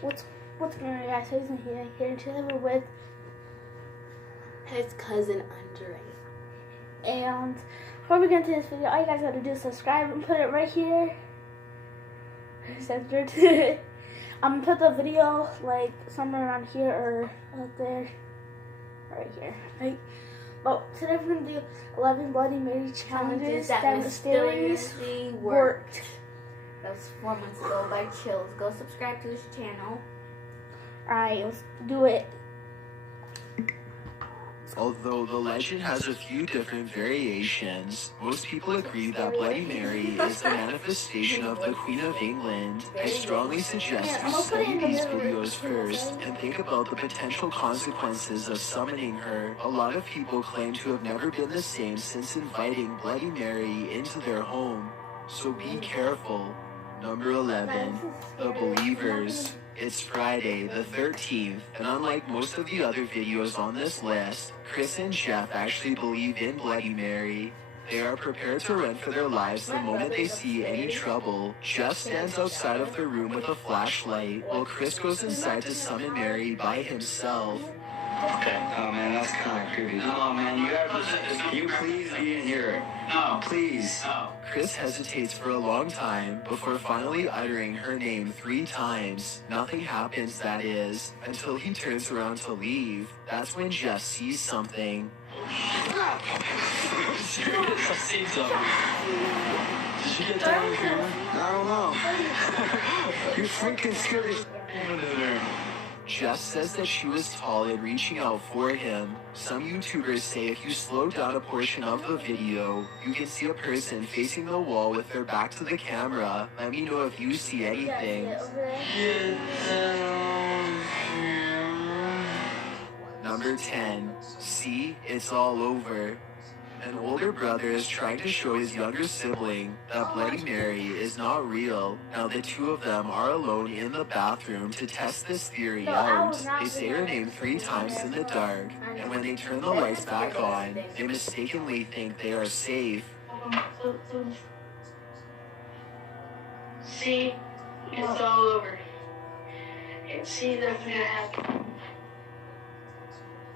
What's going on, guys? Jason here together with his cousin Andre. And before we get into this video, all you guys gotta do is subscribe and put it right here. Censored. I'm gonna put the video like somewhere around here or out there, right here. Right. But today we're gonna do 11 Bloody Mary challenges that mysteriously worked. That was 4 months ago by Chills. Go subscribe to his channel. Alright, let's do it. Although the legend has a few different variations, most people agree that Bloody Mary is the manifestation of the Queen of England. I strongly suggest you study these videos first and think about the potential consequences of summoning her. A lot of people claim to have never been the same since inviting Bloody Mary into their home, so be careful. Number 11, the Believers. It's Friday the 13th, and unlike most of the other videos on this list, Chris and Jeff actually believe in Bloody Mary. They are prepared to run for their lives the moment they see any trouble. Jeff stands outside of the room with a flashlight, while Chris goes inside to summon Mary by himself. Okay. Oh man, that's kind of creepy. No man, you please be in here. No. Please. No. Chris hesitates for a long time before finally uttering her name 3 times. Nothing happens, that is, until he turns around to leave. That's when Jeff sees something. Serious? I see something. Did you get down here? I don't know. You're freaking scary. Jeff says that she was tall and reaching out for him. Some YouTubers say if you slow down a portion of the video, you can see a person facing the wall with their back to the camera. Let me know if you see anything. Number 10. See, it's all over. An older brother is trying to show his younger sibling that Bloody Mary is not real. Now the two of them are alone in the bathroom to test this theory out. They say her name 3 times in the dark, and when they turn the lights back on, they mistakenly think they are safe. See, it's all over. And see, that's gonna happen.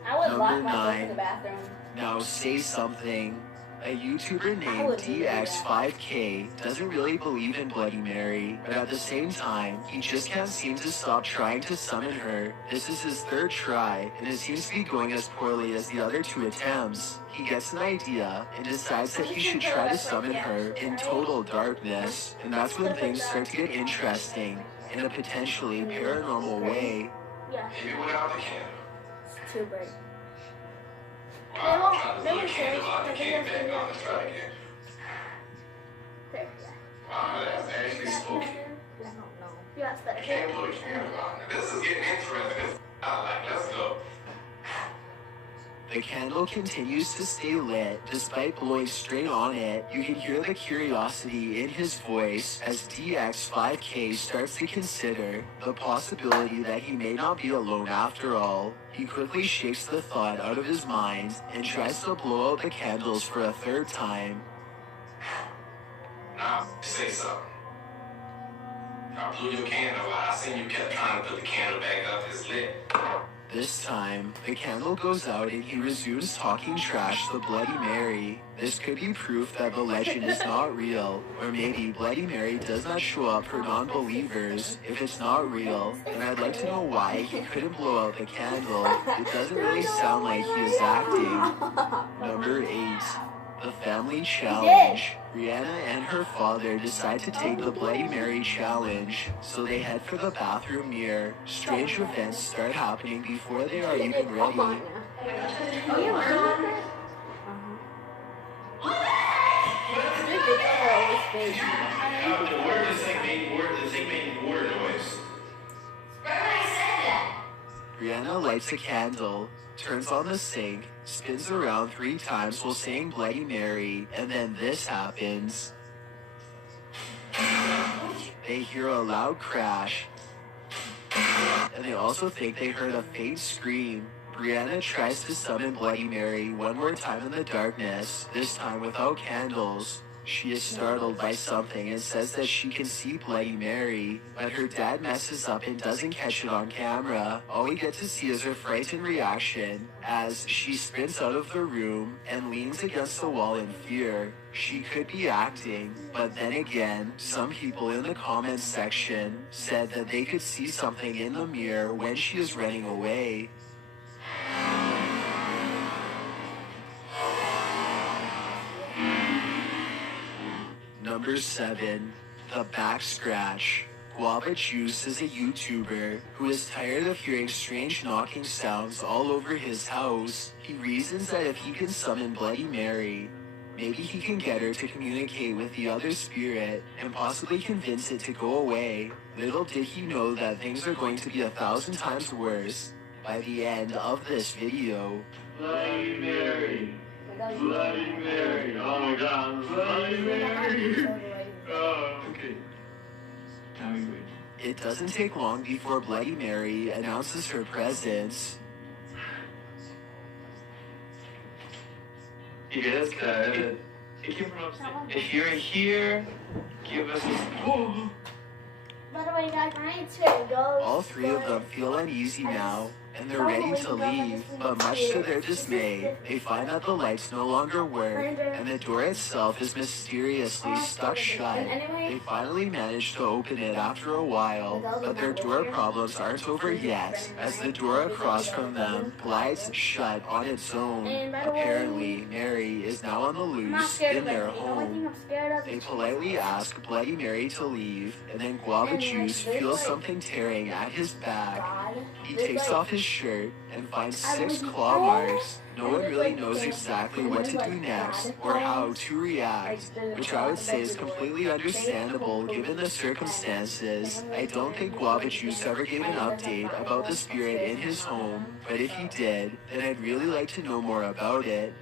I would lock Number myself 9. in the bathroom. Now say something. A YouTuber named DX5K doesn't really believe in Bloody Mary, but at the same time, he just can't seem to stop trying to summon her. This is his 3rd try, and it seems to be going as poorly as the other 2 attempts. He gets an idea and decides that he should try to summon her in total darkness, and that's when things start to get interesting in a potentially paranormal way. Yeah. Maybe without the candle. It's too bright. Wow, I'm trying to put the candle out. The candle back on. Let's try again. There, Wow, that's actually spooky. I don't know. yeah, that's better. Can't put a candle on. This is getting interesting. Let's go. The candle continues to stay lit despite blowing straight on it. You can hear the curiosity in his voice as DX5K starts to consider the possibility that he may not be alone after all. He quickly shakes the thought out of his mind and tries to blow out the candles for a 3rd time. Now, say something. I blew your candle out. I seen you kept trying to put the candle back up. It's lit. This time, the candle goes out and he resumes talking trash to Bloody Mary. This could be proof that the legend is not real, or maybe Bloody Mary does not show up for non-believers. If it's not real, then I'd like to know why he couldn't blow out the candle. It doesn't really sound like he is acting. Number 8. The Family Challenge. Brianna and her father decide to take the Bloody Mary challenge, so they head for the bathroom mirror. Strange events start happening before they are even ready. Oh, Where does it make water noise? Brianna lights a candle, turns on the sink, spins around 3 times while saying Bloody Mary, and then this happens. They hear a loud crash, and they also think they heard a faint scream. Brianna tries to summon Bloody Mary one more time in the darkness, this time without candles. She is startled by something and says that she can see Bloody Mary, but her dad messes up and doesn't catch it on camera. All we get to see is her frightened reaction as she sprints out of the room and leans against the wall in fear. She could be acting, but then again, some people in the comments section said that they could see something in the mirror when she is running away. Number 7. The Back Scratch. Guava Juice is a YouTuber who is tired of hearing strange knocking sounds all over his house. He reasons that if he can summon Bloody Mary, maybe he can get her to communicate with the other spirit and possibly convince it to go away. Little did he know that things are going to be 1,000 times worse by the end of this video. Bloody Mary. Bloody Mary. Oh my God. Bloody Mary. Oh, okay. Now we wait. It doesn't take long before Bloody Mary announces her presence. Yes, Dad. If you're here, give us a... Oh. By the way, guys, my name's Terry. All three of them feel uneasy now, and they're ready to leave, but much to their dismay, they find that the lights no longer work, and the door itself is mysteriously stuck shut. They finally manage to open it after a while, but their door problems aren't over yet, as the door across from them glides shut on its own. Apparently, Mary is now on the loose in their home. They politely ask Bloody Mary to leave, and then Guava Juice feels something tearing at his back. He takes off his shirt and finds 6 claw marks. No one really knows exactly what to do next or how to react, which I would say is completely understandable given the circumstances. I don't think Guava Juice ever gave an update about the spirit in his home, but if he did, then I'd really like to know more about it.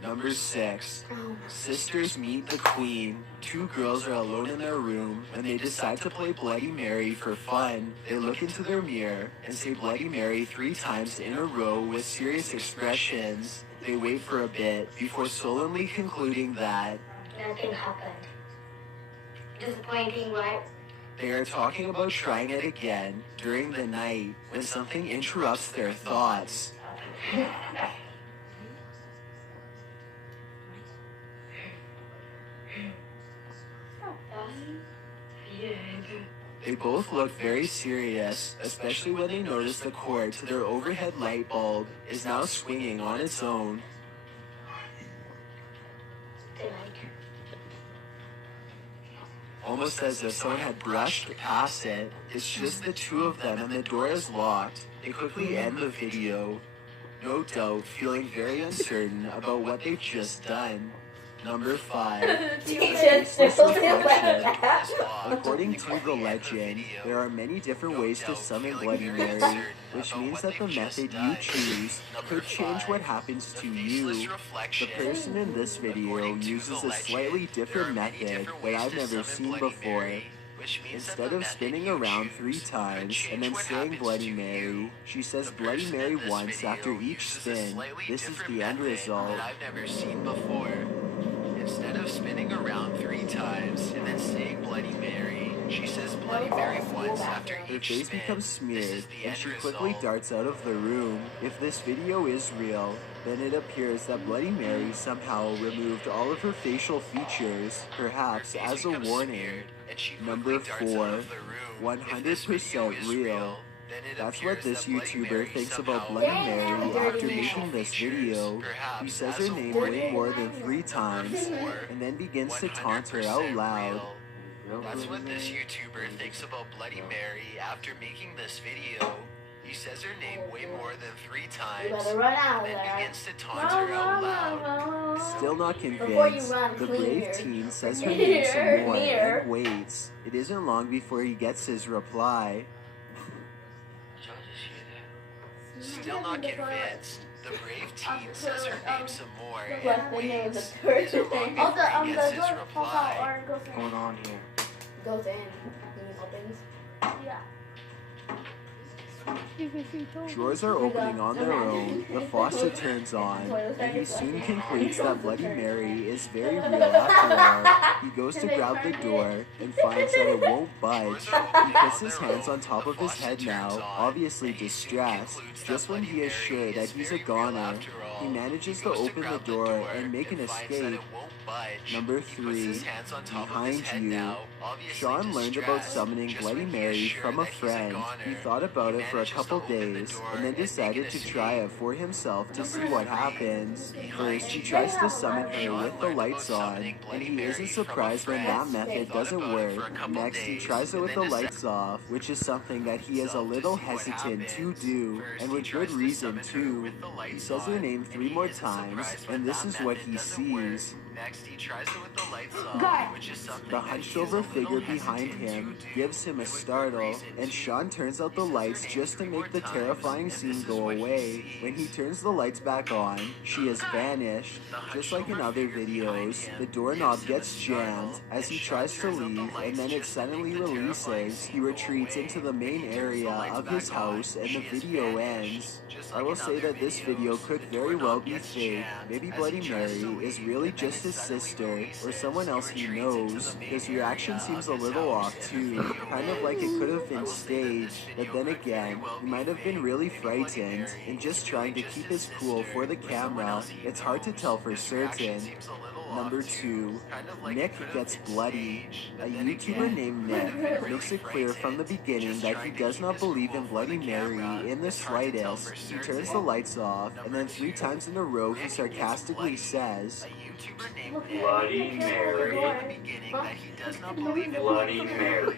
Number 6. Sisters meet the Queen. 2 girls are alone in their room when they decide to play Bloody Mary for fun. They look into their mirror and say Bloody Mary 3 times in a row with serious expressions. They wait for a bit before solemnly concluding that Nothing happened. Disappointing, right? they are talking about trying it again during the night when something interrupts their thoughts. They both look very serious, especially when they notice the cord to their overhead light bulb is now swinging on its own. Almost as if someone had brushed past it. It's just the 2 of them and the door is locked. They quickly end the video, no doubt feeling very uncertain about what they've just done. Number 5. According to the legend, there are many different ways to summon Bloody Mary, which means that the method you choose could change what happens to you. The person in this video uses a slightly different method that I've never seen before. Instead of spinning around 3 times and then saying Bloody Mary, she says Bloody Mary once after each spin. This is the end result. I've never seen before. Instead of spinning around 3 times and then saying Bloody Mary, she says Bloody Mary once after each spin. Her face becomes smeared, and she quickly darts out of the room. If this video is real, then it appears that Bloody Mary somehow removed all of her facial features, perhaps as a warning. Number 4. 100% real. That's what this YouTuber thinks about Bloody Mary after making this video. He says her name way more than 3 times, and then begins to taunt her out loud. That's what this YouTuber thinks about Bloody Mary after making this video. He says her name way more than 3 times, and then begins to taunt her out loud. Still not convinced, the brave teen says her name some more and waits. It isn't long before he gets his reply. Still not convinced, the brave teen says her name some more and waits. It isn't long before he gets his reply. What's going on here? Goes in. Opens. Yeah. Drawers are opening on their own, the faucet turns on, and he soon concludes that Bloody Mary is very real after all. He goes to grab the door and finds that it won't budge. He puts his hands on top of his head now, obviously distressed. Just when he is sure that he's a goner, he manages to open the door and make an escape. Number 3, behind you. Sean learned about summoning Bloody Mary from a friend. He thought about it for a couple days and then decided to try it for himself to see what happens. First, he tries to summon her with the lights on, and he isn't surprised when that method doesn't work. Next, he tries it with the lights off, which is something that he is a little hesitant to do, and with good reason too. He says her name 3 more times, and this is what he sees. Next, he tries it with the lights off, which is something the hunched-over figure behind him gives him a startle, and Sean turns out the lights just to make the terrifying scene go away. When he turns the lights back on, she has vanished. Just like in other videos, the doorknob gets jammed as he tries to leave, and then it suddenly releases. He retreats into the main area of his house, and the video ends. I will say that this video could very well be fake. Maybe Bloody Mary is really just his sister, or someone else he knows. His reaction seems a little off too, kind of like it could have been staged, but then again, he might have been really frightened and just trying to keep his cool for the camera. It's hard to tell for certain. Number 2, Nick gets bloody. A YouTuber named Nick makes it clear from the beginning that he does not believe in Bloody Mary in the slightest. He turns the lights off, and then 3 times in a row he sarcastically says, Bloody Mary. Bloody Mary.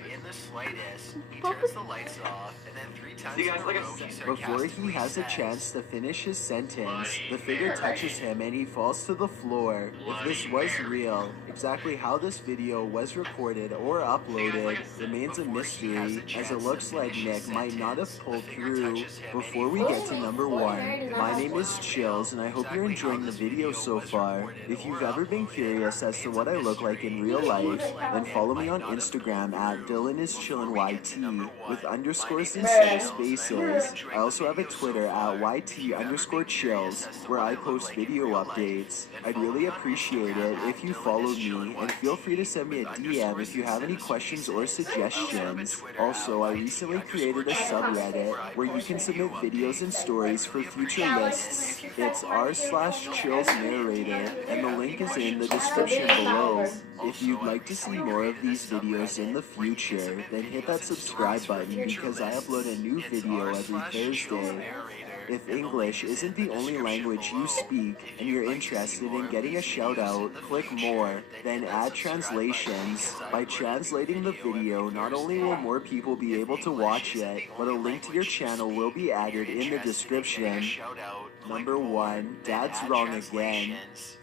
Before he has a chance to finish his sentence, the figure touches him and he falls to the floor. If this was real, exactly how this video was recorded or uploaded remains a mystery, as it looks like Nick might not have pulled through. Before we get to number 1, my name is Chills, and I hope you're enjoying the video so far. If you've ever been curious as to what I look like in real life, then follow me on Instagram at DylanIsChillinYT with underscores instead of spaces. I also have a Twitter at YT_chills where I post video updates. I'd really appreciate it if you followed me, and feel free to send me a DM if you have any questions or suggestions. Also, I recently created a subreddit where you can submit videos and stories for future lists. It's r/chillsnarrator, and the link is in the description below. If you'd like to see more of these videos in the future, then hit that subscribe button because I upload a new video every Thursday. If English isn't the only language you speak and you're interested in getting a shout out, click more, then add translations. By translating the video, not only will more people be able to watch it, but a link to your channel will be added in the description. Number 1, Dad's wrong again.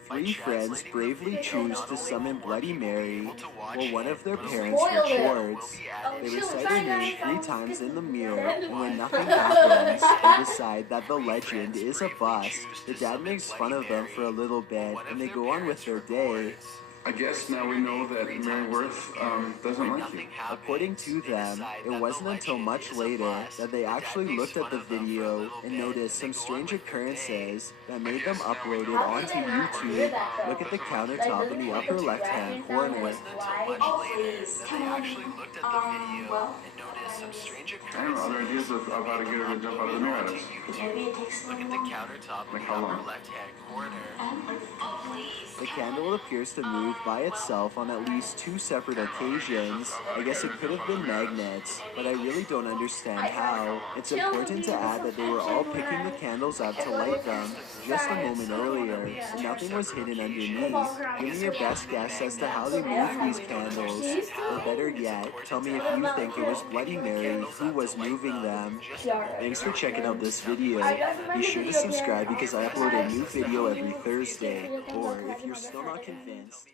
3 friends bravely choose to summon Bloody Mary while one of their parents records. They recite her name 3 times in the mirror, and when nothing happens, they decide that the legend is a bust. The dad makes fun of them for a little bit, and they go on with their day. I guess now we know that Mary Worth doesn't like you. According to them, it wasn't until much later that they actually looked at the video and noticed some strange occurrences that made them upload it onto YouTube. Look at the countertop in the upper left-hand corner. I have other ideas of how to get her to jump out of the mirror. Look at the countertop in the upper left-hand corner. The candle appears to move by itself on at least 2 separate occasions. I guess it could have been magnets, but I really don't understand how. It's important to add that they were all picking the candles up to light them just a moment earlier, and nothing was hidden underneath. Give me your best guess as to how they moved these candles, or better yet, tell me if you think it was Bloody Mary who was moving them. Thanks for checking out this video. Be sure to subscribe because I upload a new video every Thursday, or if you're still not convinced,